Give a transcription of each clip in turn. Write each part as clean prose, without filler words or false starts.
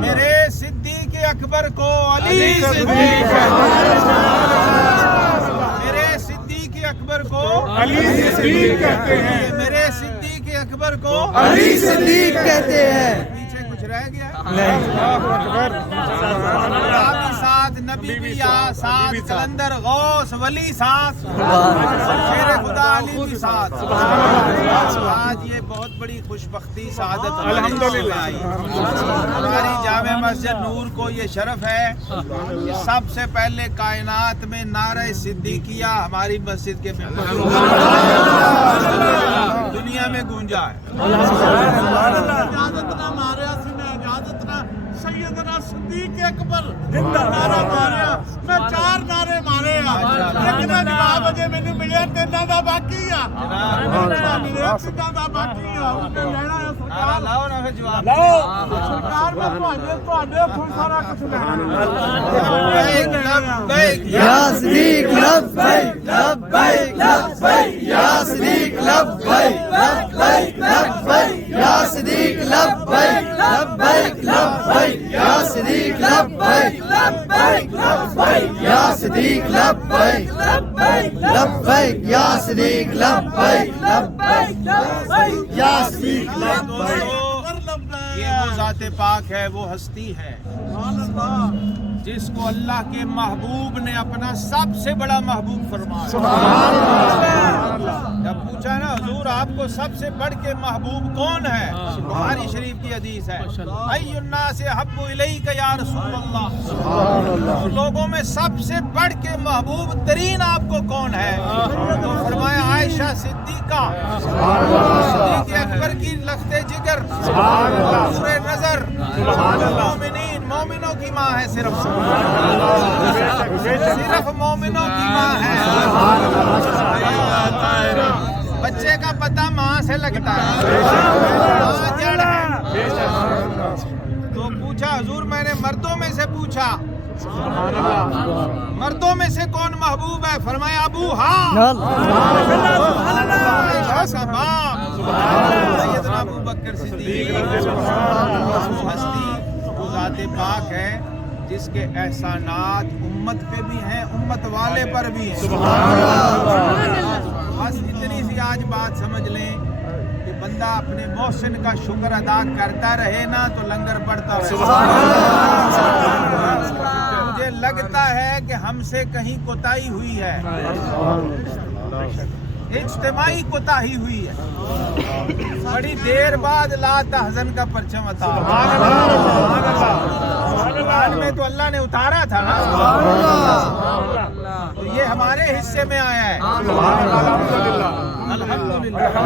میرے صدیق اکبر کو علی صدیق میرے صدیق اکبر کو علی صدیق کہتے ہیں، میرے صدیق اکبر کو علی صدیق کہتے ہیں۔ پیچھے کچھ رہ گیا؟ اللہ اکبر، اللہ بھی ساتھ، نبی بھی ساتھ، کلندر غوث ولی ساتھ، شیر خدا علی بھی ساتھ۔ آج یہ بہت بڑی خوش بختی سعادت الحمدللہ ہماری جامع مسجد نور کو یہ شرف ہے کہ سب سے پہلے کائنات میں نعرہ صدیقیہ ہماری مسجد کے ممبر دنیا میں گونجا ہے۔ اجازت نہ ماریا سی میں اجازت نہ سیدنا صدیق اکبر نعرہ ماریا میں 4 نعرے مارے ایک دا جواب اجے مینوں ملیا 3 دا باقی آ باقی آ اونے لینا ہے نعرہ لاؤ نہ پھر جواب سرکار میں تواڈے پھر سارا کچھ لینا لبیک لبیک یا صدیق لبیک لبیک لبیک یا صدیق لبیک لبیک لبیک یا صدیق لبیک لبیک لبیک یا صدیق لبیک لبیک لبیک یا صدیق لبیک لبیک لبیک یا صدیق لبیک لبیک لبیک یا صدیق لبیک۔ یہ وہ ذات پاک ہے، وہ ہستی ہے جس کو اللہ کے محبوب نے اپنا سب سے بڑا محبوب فرمایا۔ جب پوچھا نا حضور آپ کو سب سے بڑھ کے محبوب کون ہے، بخاری شریف کی حدیث ہے ای الناس احب الیک یا رسول اللہ، لوگوں میں سب سے بڑھ کے محبوب ترین آپ کو کون ہے؟ تو فرمایا عائشہ صدیقہ، صدیق اکبر کی لخت جگر، نور نظر، مومنین، مومنوں کی ماں ہے، صرف مومنوں کی ماں ہے۔ بچے کا پتہ ماں سے لگتا ہے، ماں جڑ ہے۔ تو پوچھا حضور میں نے مردوں میں سے پوچھا مردوں میں سے کون محبوب ہے؟ فرمایا ابو عائشہ کا باپ سیدنا ابو بکر صدیق۔ وہ ہستی، وہ ذات پاک ہے جس کے احسانات امت پہ بھی ہیں، امت والے پر بھی ہیں۔ بس اتنی سی آج بات سمجھ لیں کہ بندہ اپنے محسن کا شکر ادا کرتا رہے نا تو لنگر پڑتا رہے۔ مجھے لگتا ہے کہ ہم سے کہیں کوتاہی ہوئی ہے، اجتماعی کوتاہی ہوئی ہے۔ بڑی دیر بعد لا تحزن کا پرچم عطا قرآن میں تو اللہ نے اتارا تھا نا، تو یہ ہمارے حصے میں آیا ہے۔ الحمدللہ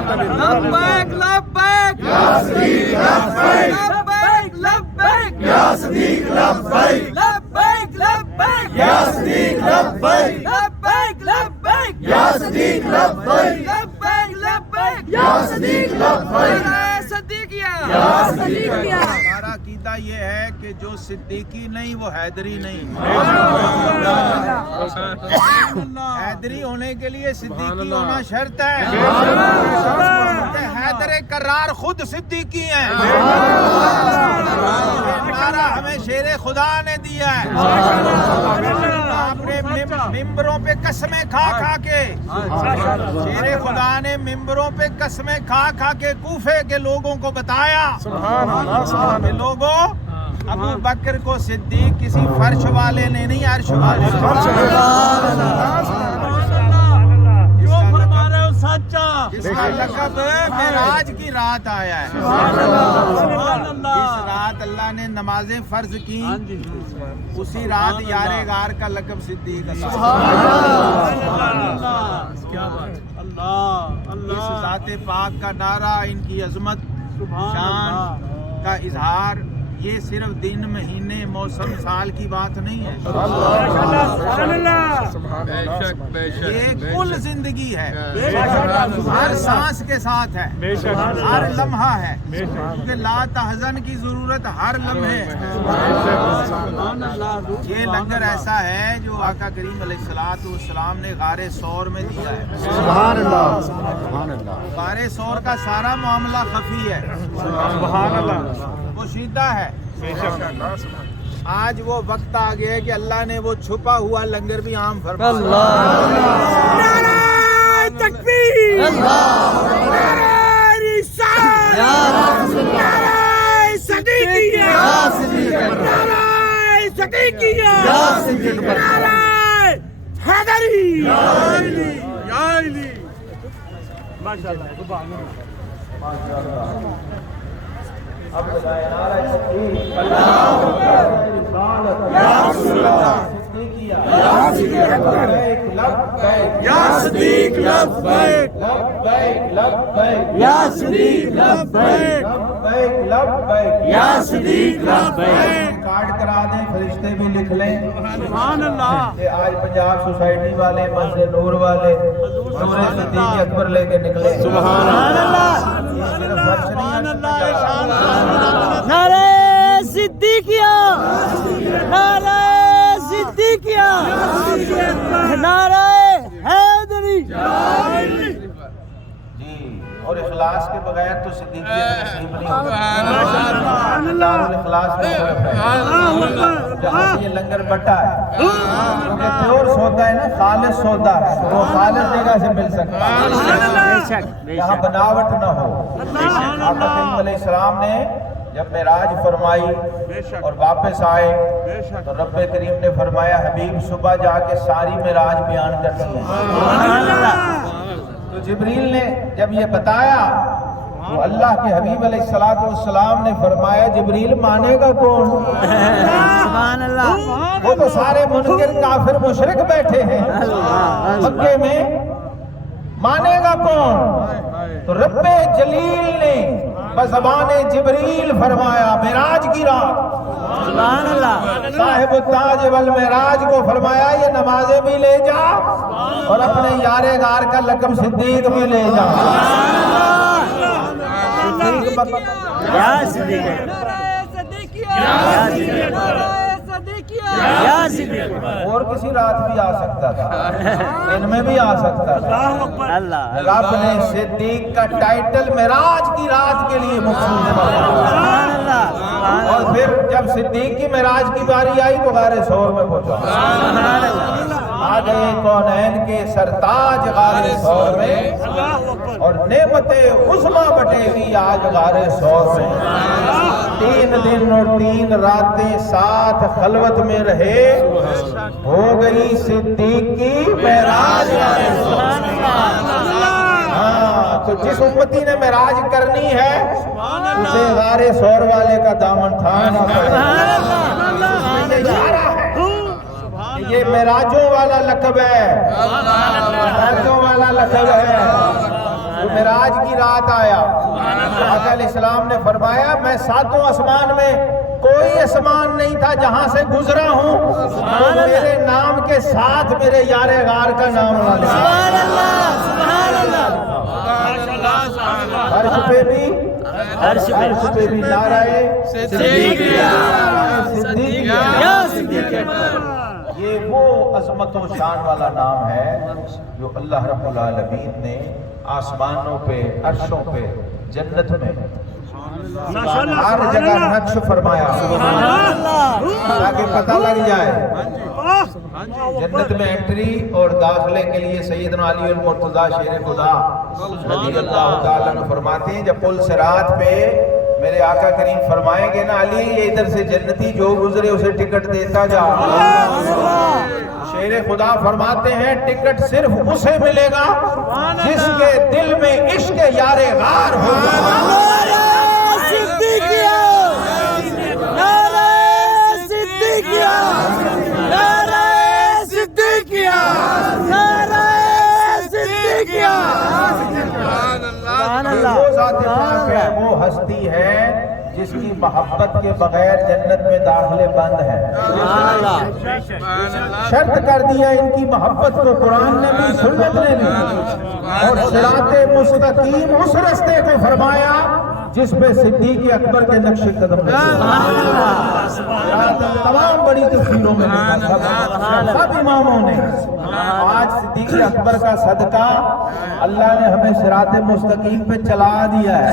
لبیک لبیک یا صدیق لبیک لبیک لبیک یا صدیق لبیک لبیک لبیک یا صدیق لبیک لبیک لبیک یا صدیق لبیک لبیک لبیک یا صدیق لبیک صدیقیہ یا صدیقیہ۔ ہمارا عقیدہ یہ ہے کہ جو صدیقی نہیں وہ حیدری نہیں، حیدری ہونے کے لیے صدیقی ہونا شرط ہے۔ حیدر کرار خود صدیقی ہیں، نعرہ ہمیں شیر خدا نے دیا ہے۔ آپ نے ممبروں پہ قسمیں کھا کھا کے، شیر خدا نے ممبروں پہ قسمیں کھا کھا کے کوفے کے لوگوں کو بتایا کہ لوگوں ابو بکر کو صدیق کسی فرش والے نے نہیں، عرش والے نے۔ جس کا لقب معراج کی رات آیا ہے، اس رات اللہ نے نمازیں فرض کی، اسی رات یار غار کا لقب صدیق عطا۔ اس ذات پاک کا نعرہ، ان کی عظمت شان کا اظہار، یہ صرف دن مہینے موسم سال کی بات نہیں ہے، یہ کل زندگی ہے، ہر سانس کے ساتھ ہے، ہر لمحہ ہے، کیونکہ لا تحزن کی ضرورت ہر لمحے ہے۔ یہ لنگر ایسا ہے جو آقا کریم علیہ السلام نے غار ثور میں دیا ہے۔ غار ثور کا سارا معاملہ خفی ہے، پوشیدہ ہے، آج وہ وقت آ گیا ہے کہ اللہ نے وہ چھپا ہوا لنگر بھی عام فرما دیا۔ نعرہ تکبیر، نعرہ رسالت، نعرہ صدیقیہ، نعرہ صدیقیہ، نعرہ حیدری۔ یا صدیق لبیک لبیک لبیک یا صدیق لبیک لبیک لبیک یا صدیق لبیک۔ کارڈ کرا دیں، فرشتے بھی لکھ لیں سبحان اللہ کہ آج پنجاب سوسائٹی والے، مسجد نور والے نور صدیق اکبر لے کے نکلے سبحان اللہ۔ نعرہ صدیقیہ، نعرہ صدیقیہ، نعرہ حیدری۔ جی، اور اخلاص کے بغیر تو صدیقیت نصیب نہیں ہوگی۔ اخلاص میں فرق ہے۔ جہاں یہ لنگر بٹا ہے کیونکہ پیور سودا ہے نا، خالص سودا ہے، وہ خالص جگہ سے مل سکتا ہے، یہاں بناوٹ نہ ہو۔ آقا کریم علیہ السلام نے جب معراج فرمائی اور واپس آئے تو رب کریم نے فرمایا حبیب صبح جا کے ساری معراج بیان کرتی ہے۔ تو جبریل نے جب یہ بتایا تو اللہ کے حبیب علیہ السلام نے فرمایا جبریل مانے گا کون؟ سبحان اللہ۔ وہ تو سارے منکر کافر مشرک بیٹھے ہیں مکے میں، مانے گا کون؟ تو رب جلیل نے بزبان جبریل فرمایا معراج کی رات سبحان اللہ۔ صاحب التاج والمعراج کو فرمایا یہ نمازیں بھی لے جا اور اپنے یار غار کا لقب صدیق بھی لے جا۔ یا صدیق، یا صدیق، اور کسی رات بھی آ سکتا تھا، ان میں بھی آ سکتا تھا۔ اللہ رب نے صدیق کا ٹائٹل معراج کی رات کے لیے مخصوص فرمایا۔ سبحان اللہ۔ اور پھر جب صدیق کی معراج کی باری آئی تو غار ثور میں پہنچا، آ گئے کونین کے سرتاج غار ثور میں، اور نعمت عظمیٰ بٹے گی آج غار ثور میں۔ 3 دن اور 3 راتیں ساتھ خلوت میں رہے، ہو گئی صدیق کی معراج غار ثور میں۔ ہاں، تو جس امتی نے معراج کرنی ہے اسے غار ثور والے کا دامن تھامنا پڑے گا۔ یہ اشارہ ہے کہ یہ معراجوں والا لقب ہے، معراجوں والا لقب ہے۔ تو معراج کی رات آیا، آقا علیہ السلام نے فرمایا میں 7 آسمان میں کوئی آسمان نہیں تھا جہاں سے گزرا ہوں تو میرے نام کے ساتھ میرے یار غار کا نام نہ لے۔ سبحان اللہ، سبحان اللہ۔ عرش پہ بھی نعرہ صدیقیہ، صدیقیہ۔ یا صدیق، یہ وہ عظمت و شان والا نام ہے جو اللہ رب العالمین نے آسمانوں پہ، عرشوں پہ، جنت میں ہر جگہ نقش فرمایا تاکہ پتہ لگ جائے۔ جنت میں انٹری اور داخلے کے لیے سیدنا علی المرتضیٰ شیر خدا رضی اللہ تعالیٰ عنہ فرماتے ہیں جب پل صراط پہ میرے آقا کریم فرمائیں گے نا علی یہ ادھر سے جنتی جو گزرے اسے ٹکٹ دیتا جا، شیر خدا فرماتے ہیں ٹکٹ صرف اسے ملے گا جس کے دل میں عشق یار غار ہوگا۔ صدیقیہ، نعرہ صدیقیہ، نعرہ صدیقیہ، نعرہ صدیقیہ۔ سبحان اللہ۔ وہ ذات پاک ہے، وہ ہستی ہے جس کی محبت کے بغیر جنت میں داخلے بند ہے۔ شرط کر دیا ان کی محبت کو قرآن نے بھی، سنت نے بھی، اور صراط مستقیم اس رستے کو فرمایا جس پہ صدیق اکبر کے نقش قدم تمام بڑی تفسیروں میں سب اماموں نے آج صدیق اکبر کا صدقہ اللہ نے ہمیں صراط مستقیم پہ چلا دیا ہے۔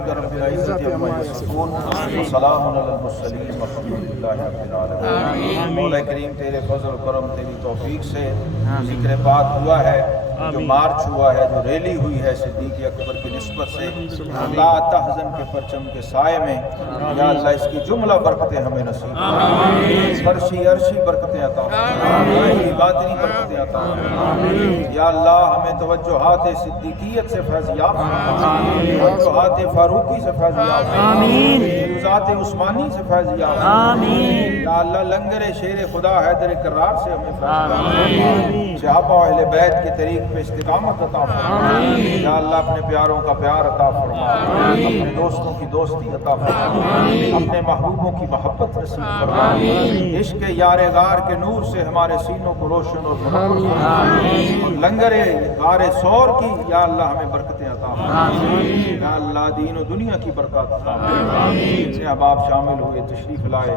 ربك رب العزة عما يصفون وسلام على المرسلين والحمد لله رب العالمين. مولا کریم تیرے فضل و کرم تیری توفیق سے ذکر پاک ہوا ہے، جو مارچ ہوا ہے، جو ریلی ہوئی ہے صدیق اکبر کی نسبت سے، اللہ تحزن کے پرچم کے سائے میں یا اللہ اس کی جملہ برکتیں ہمیں نصیب فرما، فرشی عرشی برکتیں عطا فرما، باطنی برکتیں عطا فرما. یا اللہ ہمیں توجہات صدیقیت سے فیضیاب فرما، توجہات فاروقی سے فیضیاب فرما، فیوزات عثمانی سے فیضیاب فرما. یا اللہ لنگر شیر خدا حیدر کرار سے ہمیں فیضیاب فرما، صحابہ و اہل بیت کے طریق پہ استقامت عطا فرما. یا اللہ اپنے پیاروں کا پیار عطا فرما، اپنے دوستوں کی دوستی عطا فرما، اپنے محبوبوں کی محبت نصیب فرما. عشق یار غار کے نور سے ہمارے سینوں کو روشن اور منور فرما، اور لنگر غار سور کی یا اللہ ہمیں برکتیں عطا فرما. یا اللہ دین و دنیا کی برکات عطا فرما. جتنے احباب شامل ہوئے تشریف لائے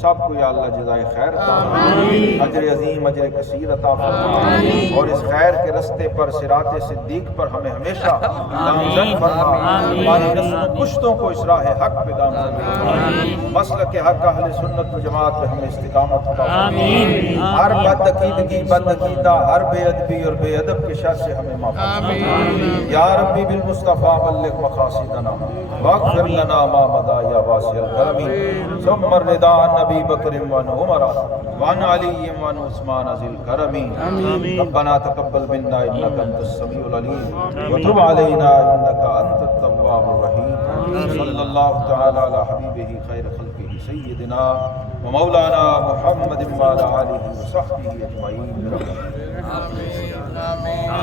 سب کو یا اللہ جزائے خیر عطا فرما، اجر عظیم اجر کثیر عطا فرما، اور اس خیر کے رستے پر صراط صدیق پر ہمیں ہمیشہ گامزن فرما. ہماری نسل و پشتوں کو اس راہ حق پہ گامزن فرما، مسلک حق اہل سنت و جماعت پہ ہمیں استقامت عطا فرما. ہر بد عقیدگی بد عقیدہ ہر بے ادبی اور بے ادب کے شر سے ہمیں معاف فرما. یا ربی بالمصطفیٰ بلغ مقاصدنا واغفر لنا ما مضى یا واسع الکرم. ثم الرضا عن نبی بکر وعن عمر وعن علی وعن عثمان ذی الکرم. ربنا تقبل منا انك انت السميع العليم وتب علينا انك انت التواب الرحيم. صلی اللہ تعالی علی حبیبہ خیر خلقہ سیدنا ومولانا محمد وعلی آلہ وصحبہ اجمعین. آمین.